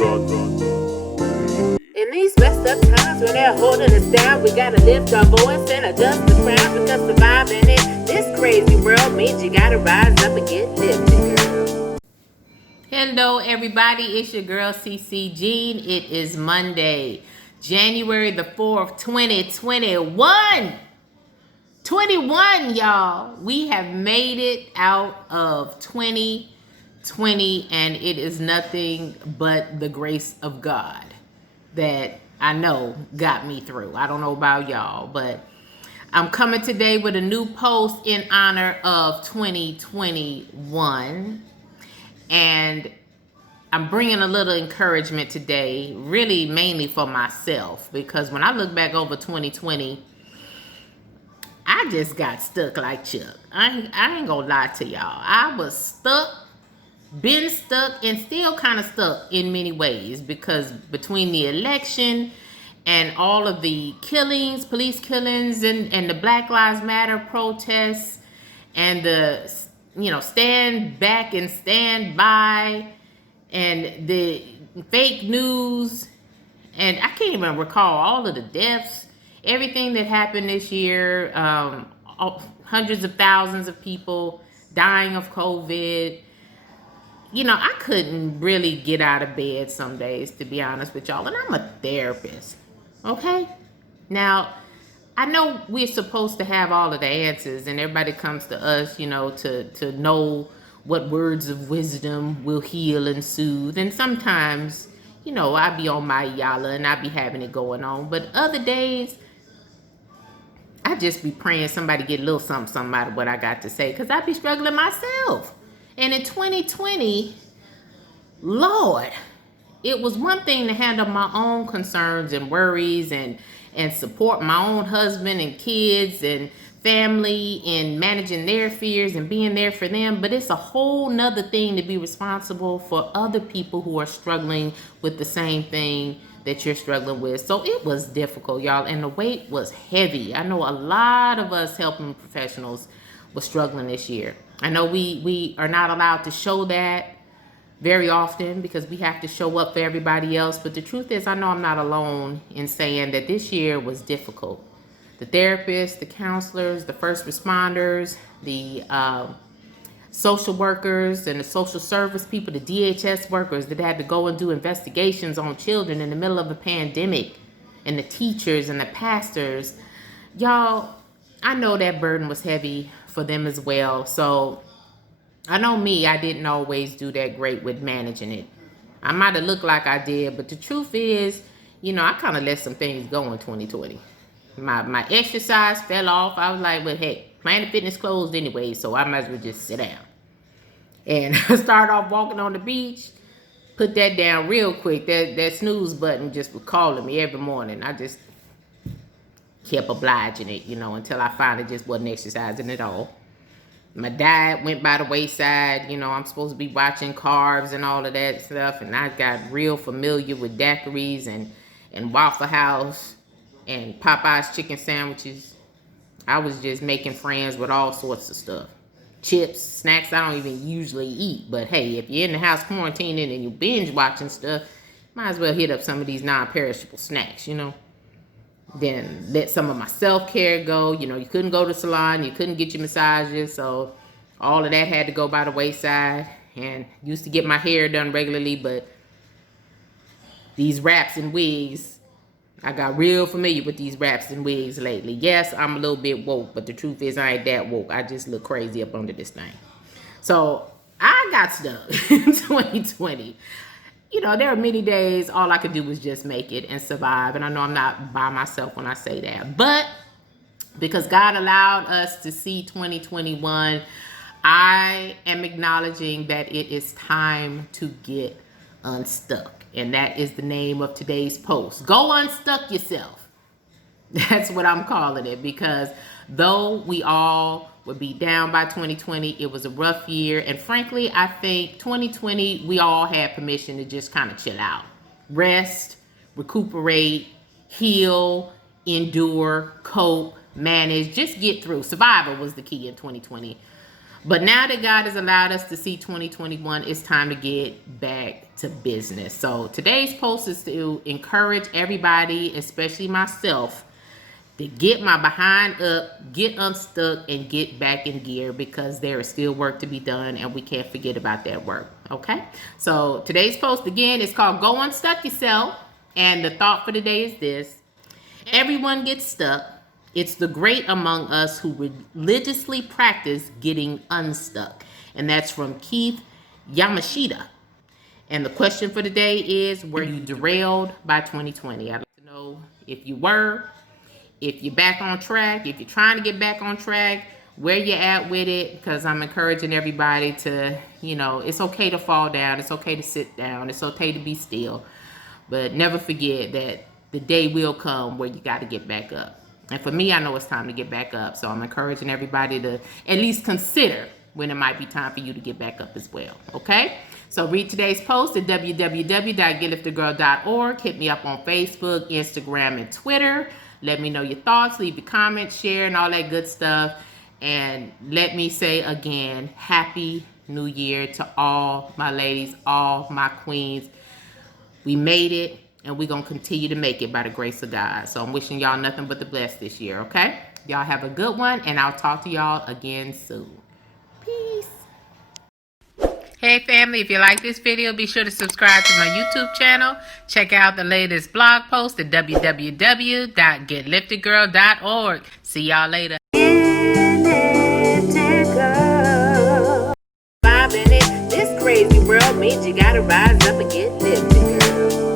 In these messed up times when they're holding us down, we gotta lift our voice and adjust the crown, because surviving in this crazy world means you gotta rise up and get lifted, girl. Hello everybody, it's your girl CC Jean. It is Monday, January the 4th, 2021. 21, y'all. We have made it out of 2020, and it is nothing but the grace of God that I know got me through. I don't know about y'all, but I'm coming today with a new post in honor of 2021. And I'm bringing a little encouragement today, really mainly for myself, because when I look back over 2020, I just got stuck like Chuck. I ain't gonna lie to y'all. I was stuck, been stuck, and still kind of stuck in many ways, because between the election and all of the killings, police killings, and the Black Lives Matter protests, and the, stand back and stand by, and the fake news, and I can't even recall all of the deaths, everything that happened this year, hundreds of thousands of people dying of COVID. I couldn't really get out of bed some days, to be honest with y'all, and I'm a therapist, okay? Now, I know we're supposed to have all of the answers, and everybody comes to us, to know what words of wisdom will heal and soothe. And sometimes, I be on my yalla and I be having it going on. But other days, I just be praying somebody get a little something out of what I got to say, because I be struggling myself. And in 2020, Lord, it was one thing to handle my own concerns and worries and support my own husband and kids and family in managing their fears and being there for them. But it's a whole nother thing to be responsible for other people who are struggling with the same thing that you're struggling with. So it was difficult, y'all, and the weight was heavy. I know a lot of us helping professionals were struggling this year. I know we are not allowed to show that very often, because we have to show up for everybody else. But the truth is, I know I'm not alone in saying that this year was difficult. The therapists, the counselors, the first responders, the social workers and the social service people, the DHS workers that had to go and do investigations on children in the middle of a pandemic, and the teachers and the pastors. Y'all, I know that burden was heavy for them as well. So I know me, I didn't always do that great with managing it. I might have looked like I did, but the truth is, I kind of let some things go in 2020. My exercise fell off. I was like, well, hey, Planet Fitness closed anyway, so I might as well just sit down. And I started off walking on the beach, put that down real quick. That snooze button just was calling me every morning. I just kept obliging it, until I finally just wasn't exercising at all. My diet went by the wayside. I'm supposed to be watching carbs and all of that stuff, and I got real familiar with daiquiris and Waffle House and Popeye's chicken sandwiches. I was just making friends with all sorts of stuff. Chips, snacks I don't even usually eat. But hey, if you're in the house quarantining and you binge watching stuff, might as well hit up some of these non-perishable snacks, Then let some of my self-care go. You couldn't go to the salon, you couldn't get your massages, so all of that had to go by the wayside. And used to get my hair done regularly, but these wraps and wigs, I got real familiar with these wraps and wigs lately. Yes, I'm a little bit woke, but the truth is I ain't that woke. I just look crazy up under this thing. So I got stuck in 2020. There are many days all I could do was just make it and survive. And I know I'm not by myself when I say that. But because God allowed us to see 2021, I am acknowledging that it is time to get unstuck. And that is the name of today's post. Go unstuck yourself. That's what I'm calling it, because though we all were beat down by 2020, it was a rough year. And frankly, I think 2020, we all had permission to just kind of chill out, rest, recuperate, heal, endure, cope, manage, just get through. Survival was the key in 2020. But now that God has allowed us to see 2021, it's time to get back to business. So today's post is to encourage everybody, especially myself, to get my behind up, get unstuck, and get back in gear, because there is still work to be done and we can't forget about that work. Okay? So today's post again is called Go Unstuck Yourself. And the thought for today is this: everyone gets stuck. It's the great among us who religiously practice getting unstuck. And that's from Keith Yamashita. And the question for today is, were you derailed by 2020? I'd like to know if you were, if you're back on track, if you're trying to get back on track, where you're at with it, because I'm encouraging everybody to, it's okay to fall down. It's okay to sit down. It's okay to be still. But never forget that the day will come where you got to get back up. And for me, I know it's time to get back up. So I'm encouraging everybody to at least consider when it might be time for you to get back up as well. Okay? So read today's post at www.getliftedgirl.org. Hit me up on Facebook, Instagram, and Twitter. Let me know your thoughts. Leave your comments, share, and all that good stuff. And let me say again, Happy New Year to all my ladies, all my queens. We made it, and we're going to continue to make it by the grace of God. So I'm wishing y'all nothing but the best this year, okay? Y'all have a good one, and I'll talk to y'all again soon. Peace. Hey family, if you like this video, be sure to subscribe to my YouTube channel. Check out the latest blog post at www.getliftedgirl.org. See y'all later. This crazy world means you gotta rise up and get lifted, girl.